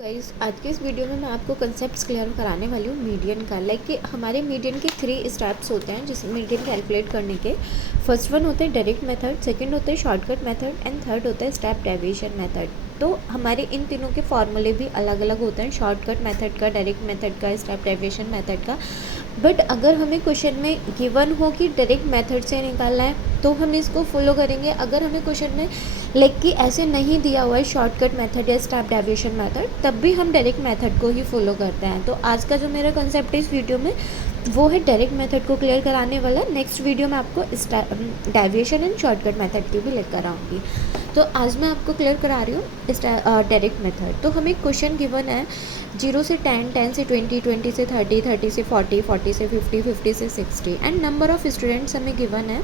Guys, आज के इस वीडियो में मैं आपको कंसेप्ट क्लियर कराने वाली हूँ मीडियन का। कि हमारे मीडियन के 3 स्टेप्स होते हैं जिस मीडियन कैलकुलेट करने के। फर्स्ट वन होता है डायरेक्ट मेथड, सेकंड होता है शॉर्टकट मेथड एंड थर्ड होता है स्टेप डेविएशन मेथड। तो हमारे इन तीनों के फॉर्मूले भी अलग अलग होते हैं, शॉर्टकट मेथड का, डायरेक्ट मेथड का, स्टेप डेविएशन मेथड का। बट अगर हमें क्वेश्चन में गिवन हो कि डायरेक्ट मेथड से निकालना है तो हम इसको फॉलो करेंगे। अगर हमें क्वेश्चन में कि ऐसे नहीं दिया हुआ है शॉर्टकट मेथड या स्टेप डेविएशन मेथड, तब भी हम डायरेक्ट मेथड को ही फॉलो करते हैं। तो आज का जो मेरा कंसेप्ट है इस वीडियो में वो है डायरेक्ट मेथड को क्लियर कराने वाला। नेक्स्ट वीडियो में आपको डेविएशन एंड शॉर्टकट मेथड की भी लेकर आऊँगी। तो आज मैं आपको क्लियर करा रही हूँ डायरेक्ट मेथड। तो हमें क्वेश्चन गिवन है 0 से 10, 10 से 20, 20 से 30, 30 से 40, 40 से 50, 50 से 60 एंड नंबर ऑफ स्टूडेंट्स हमें गिवन है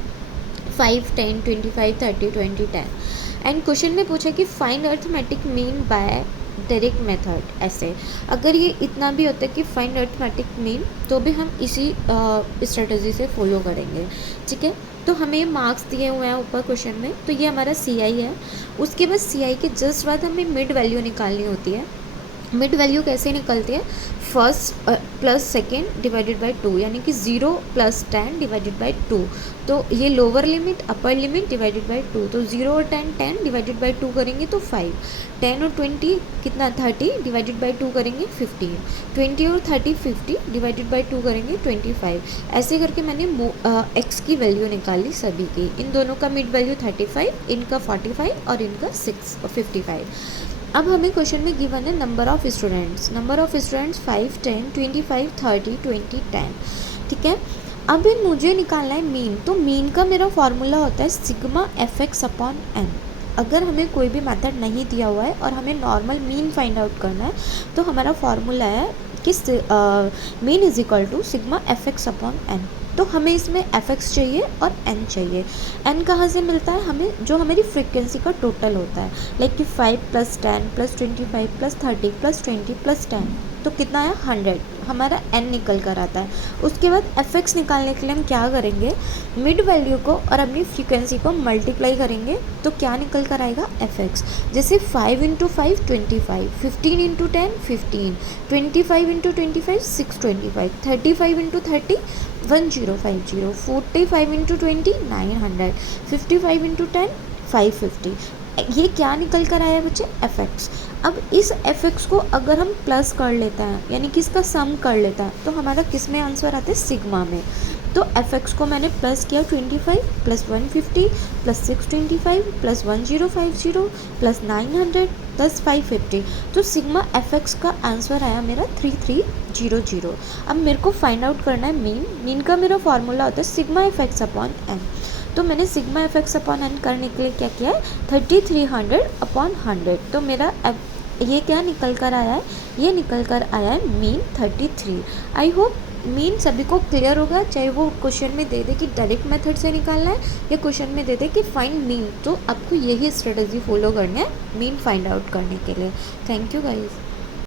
5, 10, 25, 30, 20, 10 एंड क्वेश्चन में पूछा कि find arithmetic mean by direct method. ऐसे अगर ये इतना भी होता है कि फाइंड अर्थमेटिक मीन, तो भी हम इसी स्ट्रेटजी से फॉलो करेंगे। ठीक है, तो हमें मार्क्स दिए हुए हैं ऊपर क्वेश्चन में। तो ये हमारा CI है। उसके बाद CI के जस्ट बाद हमें मिड वैल्यू निकालनी होती है। मिड वैल्यू कैसे निकलती है? First plus second divided by 2, यानी कि 0 प्लस 10 डिवाइडेड बाई 2। तो ये lower limit upper limit divided by 2। तो 0 और 10 10 डिवाइडेड बाई 2 करेंगे तो 5। 10 और 20 कितना? 30 डिवाइडेड बाई 2 करेंगे 15। 20 और 30 50 डिवाइडेड बाई 2 करेंगे 25। ऐसे करके मैंने x की वैल्यू निकाली सभी की। इन दोनों का मिड वैल्यू 35, इनका 45 और इनका 55। अब हमें क्वेश्चन में गिवन है number of students. Number of students 5, 10, 25, 30, 20, 10। ठीक है, अब मुझे निकालना है मीन। तो मीन का मेरा फॉर्मूला होता है सिग्मा fx अपॉन n। अगर हमें कोई भी मेथड नहीं दिया हुआ है और हमें नॉर्मल मीन फाइंड आउट करना है तो हमारा फॉर्मूला है कि mean is equal to sigma fx upon n। तो हमें इसमें fx चाहिए और n चाहिए। n कहाँ से मिलता है? हमें जो हमारी फ्रीक्वेंसी का टोटल होता है, कि 5 plus 10 plus 25 plus 30 plus 20 plus 10, तो कितना है? 100। हमारा n निकल कर आता है। उसके बाद fx निकालने के लिए हम क्या करेंगे? मिड वैल्यू को और अपनी फ्रीक्वेंसी को मल्टीप्लाई करेंगे तो क्या निकल कर आएगा? fx। जैसे 5 into 5 25, 15 into 10 15, 25 into 25 625, 35 into 30 1050, 45 into 20 900, 55 into 10 550। ये क्या निकल कर आया बच्चे? fx। अब इस fx को अगर हम प्लस कर लेते हैं, यानी कि इसका सम कर लेता है, तो हमारा किस में आंसर आता है? सिग्मा में। तो fx को मैंने प्लस किया 25 plus 150 plus 625 plus 1050 plus 900 plus 550। तो सिग्मा fx का आंसर आया मेरा 3300। अब मेरे को फाइंड आउट करना है मीन। मीन का मेरा फॉर्मूला होता है सिग्मा fx अपॉन n। तो मैंने सिग्मा fx अपॉन n करने के लिए क्या किया है? 3300 अपॉन 100। तो मेरा ये क्या निकल कर आया है? ये निकल कर आया है मीन 33। आई होप मीन सभी को क्लियर होगा, चाहे वो क्वेश्चन में दे दे कि डायरेक्ट मेथड से निकालना है या क्वेश्चन में दे दे कि फाइंड मीन। तो आपको यही स्ट्रेटजी फॉलो करना है मीन फाइंड आउट करने के लिए। Thank you guys.